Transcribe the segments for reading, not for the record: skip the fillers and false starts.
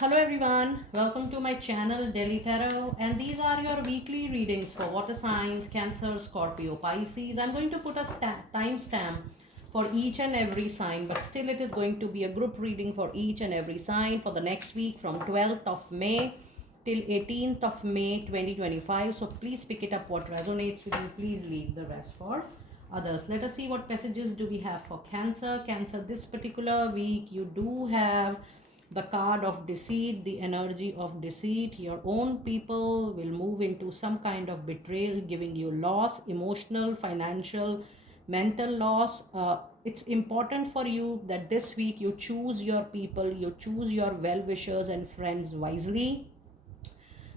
Hello everyone, welcome to my channel Delhi Tarot, and these are your weekly readings for water signs, Cancer, Scorpio, Pisces. I'm going to put a timestamp for each and every sign, but still it is going to be a group reading for each and every sign for the next week from 12th of May till 18th of May 2025. So please pick it up what resonates with you. Please leave the rest for others. Let us see what messages do we have for Cancer. Cancer, this particular week you do have the card of deceit, the energy of deceit. Your own people will move into some kind of betrayal, giving you loss, emotional, financial, mental loss. It's important for you that this week you choose your people, you choose your well wishers and friends wisely.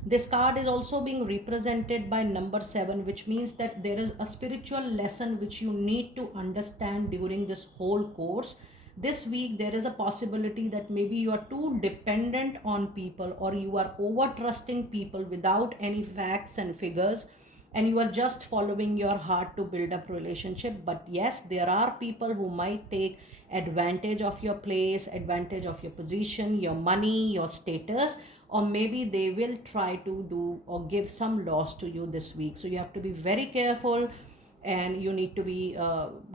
This card is also being represented by number 7, which means that there is a spiritual lesson which you need to understand during this whole course. This week, there is a possibility that maybe you are too dependent on people, or you are over trusting people without any facts and figures, and you are just following your heart to build up relationship. But yes, there are people who might take advantage of your place, advantage of your position, your money, your status, or maybe they will try to do or give some loss to you this week. So you have to be very careful, and you need to be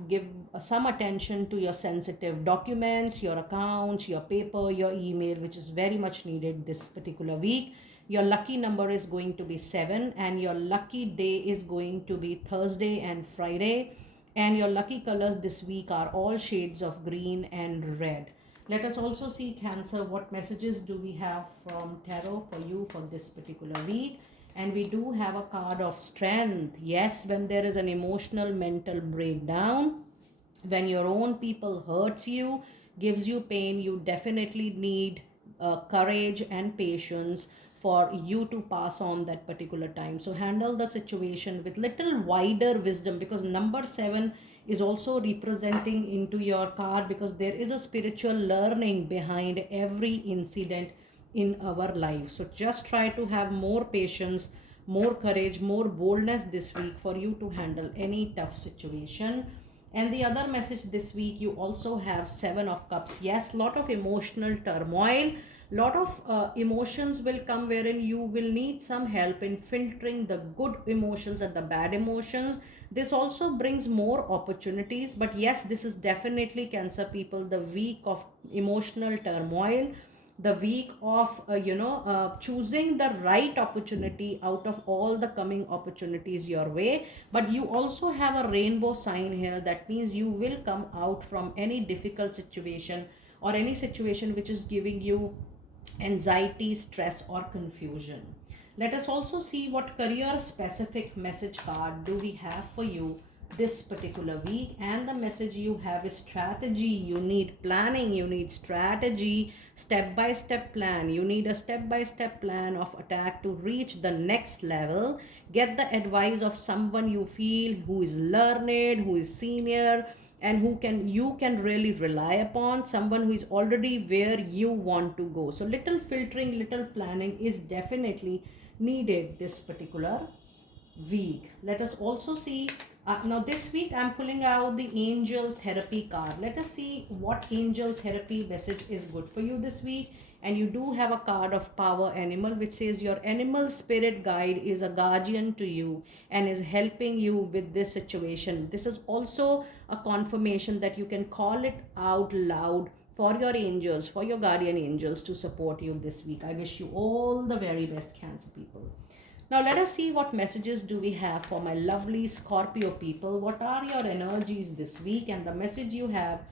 give some attention to your sensitive documents, your accounts, your paper, your email, which is very much needed this particular week. Your lucky number is going to be 7, and your lucky day is going to be Thursday and Friday, and your lucky colors this week are all shades of green and red. Let us also see, Cancer, what messages do we have from Tarot for you for this particular week. And we do have a card of strength. Yes, when there is an emotional mental breakdown, when your own people hurts you, gives you pain, you definitely need courage and patience for you to pass on that particular time. So handle the situation with little wider wisdom, because number 7 is also representing into your card, because there is a spiritual learning behind every incident in our life. So just try to have more patience, more courage, more boldness this week for you to handle any tough situation. And the other message this week, you also have 7 of cups. Yes, lot of emotional turmoil, lot of emotions will come wherein you will need some help in filtering the good emotions and the bad emotions. This also brings more opportunities, but yes, this is definitely, Cancer people, the week of emotional turmoil, the week of choosing the right opportunity out of all the coming opportunities your way. But you also have a rainbow sign here. That means you will come out from any difficult situation, or any situation which is giving you anxiety, stress, or confusion. Let us also see what career specific message card do we have for you this particular week. And the message you have is strategy. You need planning, you need strategy, step by step plan. You need a step by step plan of attack to reach the next level. Get the advice of someone you feel who is learned, who is senior, and who can you can really rely upon, someone who is already where you want to go. So little filtering, little planning is definitely needed this particular week. Let us also see, now this week I'm pulling out the angel therapy card. Let us see what angel therapy message is good for you this week. And you do have a card of power animal, which says your animal spirit guide is a guardian to you and is helping you with this situation. This is also a confirmation that you can call it out loud for your angels, for your guardian angels to support you this week. I wish you all the very best, Cancer people. Now let us see what messages do we have for my lovely Scorpio people. What are your energies this week? And the message you have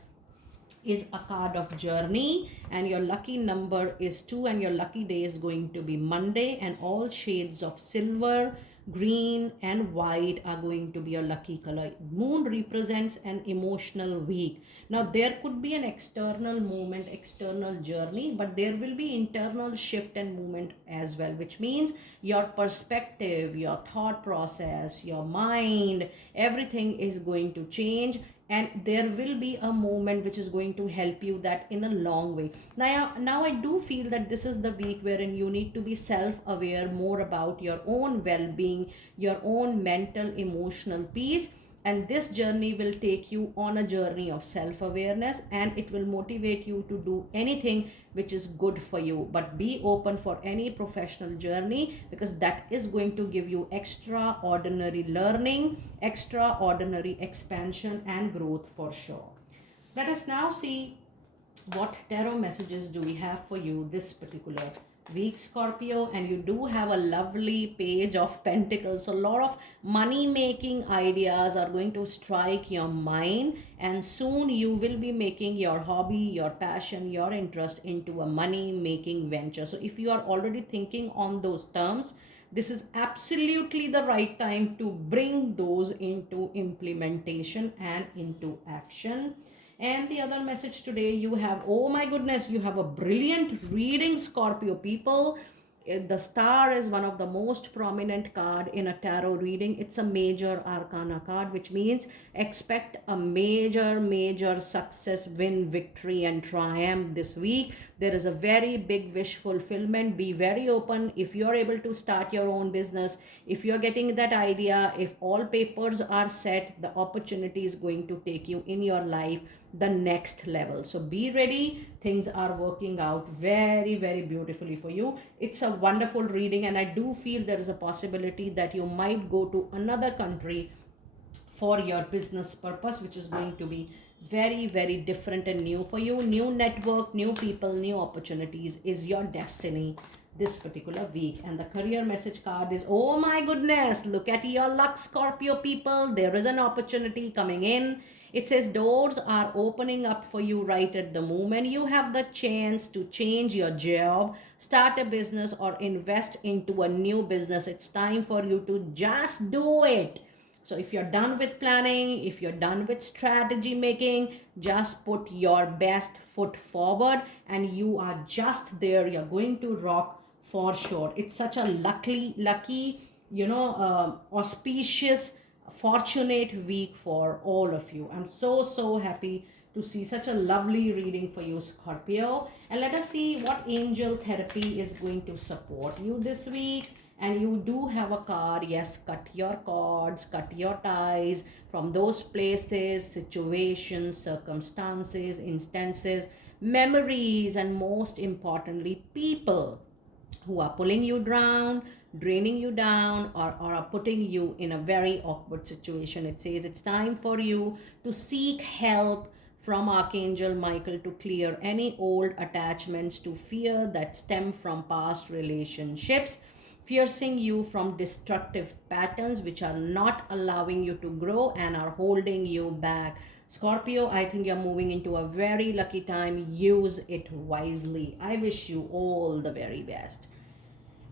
is a card of journey, and your lucky number is 2, and your lucky day is going to be Monday, and all shades of silver, green and white are going to be your lucky color. Moon represents an emotional week. Now there could be an external movement, external journey, but there will be internal shift and movement as well, which means your perspective, your thought process, your mind, everything is going to change, and there will be a movement which is going to help you that in a long way. Now I do feel that this is the week wherein you need to be self aware more about your own well being, your own mental emotional peace, and this journey will take you on a journey of self awareness, and it will motivate you to do anything which is good for you. But be open for any professional journey, because that is going to give you extraordinary learning, extraordinary expansion and growth for sure. Let us now see what tarot messages do we have for you this particular week, Scorpio. And you do have a lovely page of pentacles, so a lot of money making ideas are going to strike your mind, and soon you will be making your hobby, your passion, your interest into a money making venture. So if you are already thinking on those terms, this is absolutely the right time to bring those into implementation and into action. And the other message today, you have, oh my goodness, you have a brilliant reading, Scorpio people. The star is one of the most prominent card in a tarot reading. It's a major arcana card, which means expect a major success, win, victory and triumph this week. There is a very big wish fulfillment. Be very open. If you're able to start your own business, if you're getting that idea, if all papers are set, the opportunity is going to take you in your life the next level. So be ready. Things are working out very beautifully for you. It's a wonderful reading, and I do feel there is a possibility that you might go to another country for your business purpose, which is going to be very different and new for you. New network, new people, new opportunities is your destiny this particular week. And the career message card is, oh my goodness, look at your luck, Scorpio people. There is an opportunity coming in. It says doors are opening up for you right at the moment. You have the chance to change your job, start a business, or invest into a new business. It's time for you to just do it. So if you're done with planning, if you're done with strategy making, just put your best foot forward and you are just there. You're going to rock for sure. It's such a lucky, auspicious, fortunate week for all of you. I'm so happy to see such a lovely reading for you, Scorpio. And let us see what angel therapy is going to support you this week. And you do have a card. Yes, cut your cords, cut your ties from those places, situations, circumstances, instances, memories, and most importantly, people who are pulling you down, draining you down, or are putting you in a very awkward situation. It says it's time for you to seek help from Archangel Michael to clear any old attachments to fear that stem from past relationships, fiercing you from destructive patterns which are not allowing you to grow and are holding you back. Scorpio, I think you're moving into a very lucky time. Use it wisely. I wish you all the very best.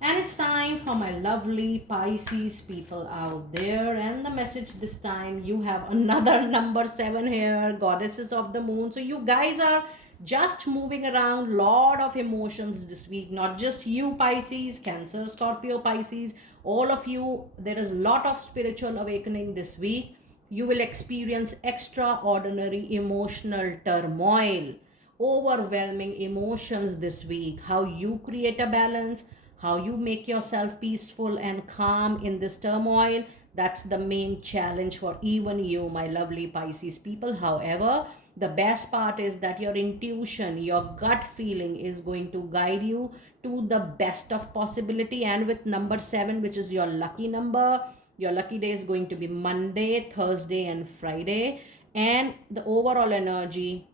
And it's time for my lovely Pisces people out there. And the message this time, you have another number 7 here, goddesses of the moon. So you guys are just moving around, lot of emotions this week. Not just you, Pisces, Cancer, Scorpio, Pisces, all of you. There is a lot of spiritual awakening this week. You will experience extraordinary emotional turmoil, overwhelming emotions this week. How you create a balance, how you make yourself peaceful and calm in this turmoil, that's the main challenge for even you, my lovely Pisces people. However, the best part is that your intuition, your gut feeling is going to guide you to the best of possibility. And with number 7, which is your lucky number, your lucky day is going to be Monday, Thursday and Friday. And the overall energy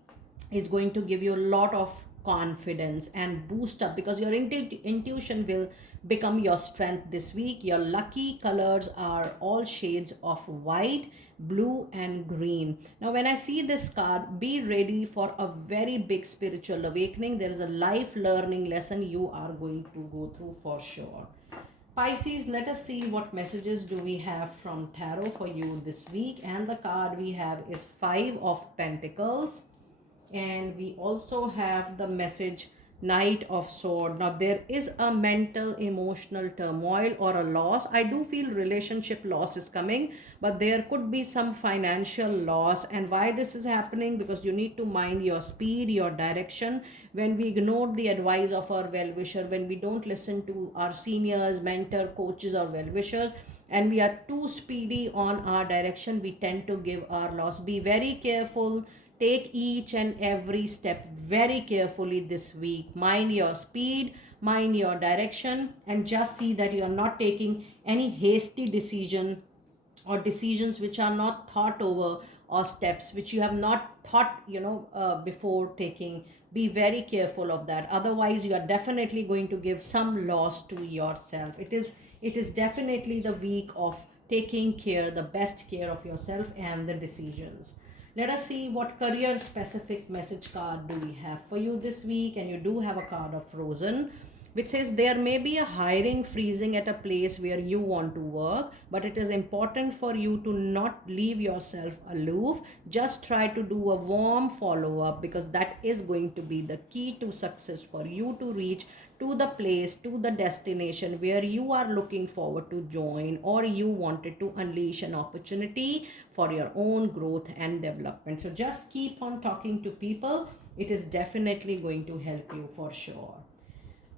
is going to give you a lot of confidence and boost up, because your intuition will become your strength this week. Your lucky colors are all shades of white, blue and green. Now when I see this card, be ready for a very big spiritual awakening. There is a life learning lesson you are going to go through for sure. Pisces, let us see what messages do we have from tarot for you this week. And the card we have is 5 of Pentacles. And we also have the message Knight of Sword. Now there is a mental emotional turmoil or a loss. I do feel relationship loss is coming, but there could be some financial loss. And why this is happening? Because you need to mind your speed, your direction. When we ignore the advice of our well-wisher, when we don't listen to our seniors, mentor, coaches or well-wishers, and we are too speedy on our direction, we tend to give our loss. Be very careful. Take each and every step very carefully this week. Mind your speed, mind your direction, and just see that you are not taking any hasty decision or decisions which are not thought over, or steps which you have not thought, before taking. Be very careful of that, otherwise you are definitely going to give some loss to yourself. It is definitely the week of taking care, the best care of yourself and the decisions. Let us see what career specific message card do we have for you this week. And you do have a card of Frozen, which says there may be a hiring freezing at a place where you want to work, but it is important for you to not leave yourself aloof. Just try to do a warm follow up, because that is going to be the key to success for you to reach to the place, to the destination where you are looking forward to join, or you wanted to unleash an opportunity for your own growth and development. So just keep on talking to people. It is definitely going to help you for sure.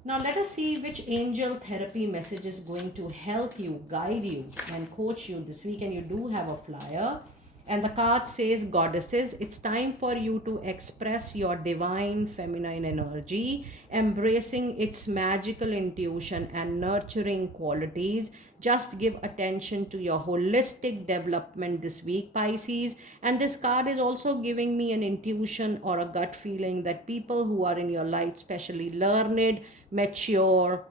Now, let us see which angel therapy message is going to help you, guide you, and coach you this week. And you do have a flyer. And the card says, Goddesses, it's time for you to express your divine feminine energy, embracing its magical intuition and nurturing qualities. Just give attention to your holistic development this week, Pisces. And this card is also giving me an intuition or a gut feeling that people who are in your life, especially learned, mature,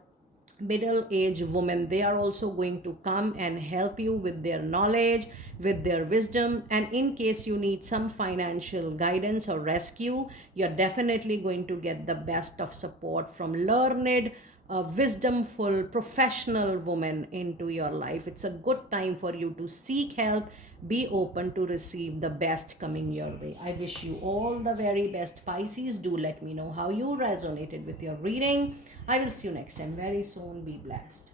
middle-aged women, they are also going to come and help you with their knowledge, with their wisdom. And in case you need some financial guidance or rescue, you're definitely going to get the best of support from learned, wisdomful, professional women into your life. It's a good time for you to seek help. Be open to receive the best coming your way. I wish you all the very best, Pisces. Do let me know how you resonated with your reading. I will see you next time very soon. Be blessed.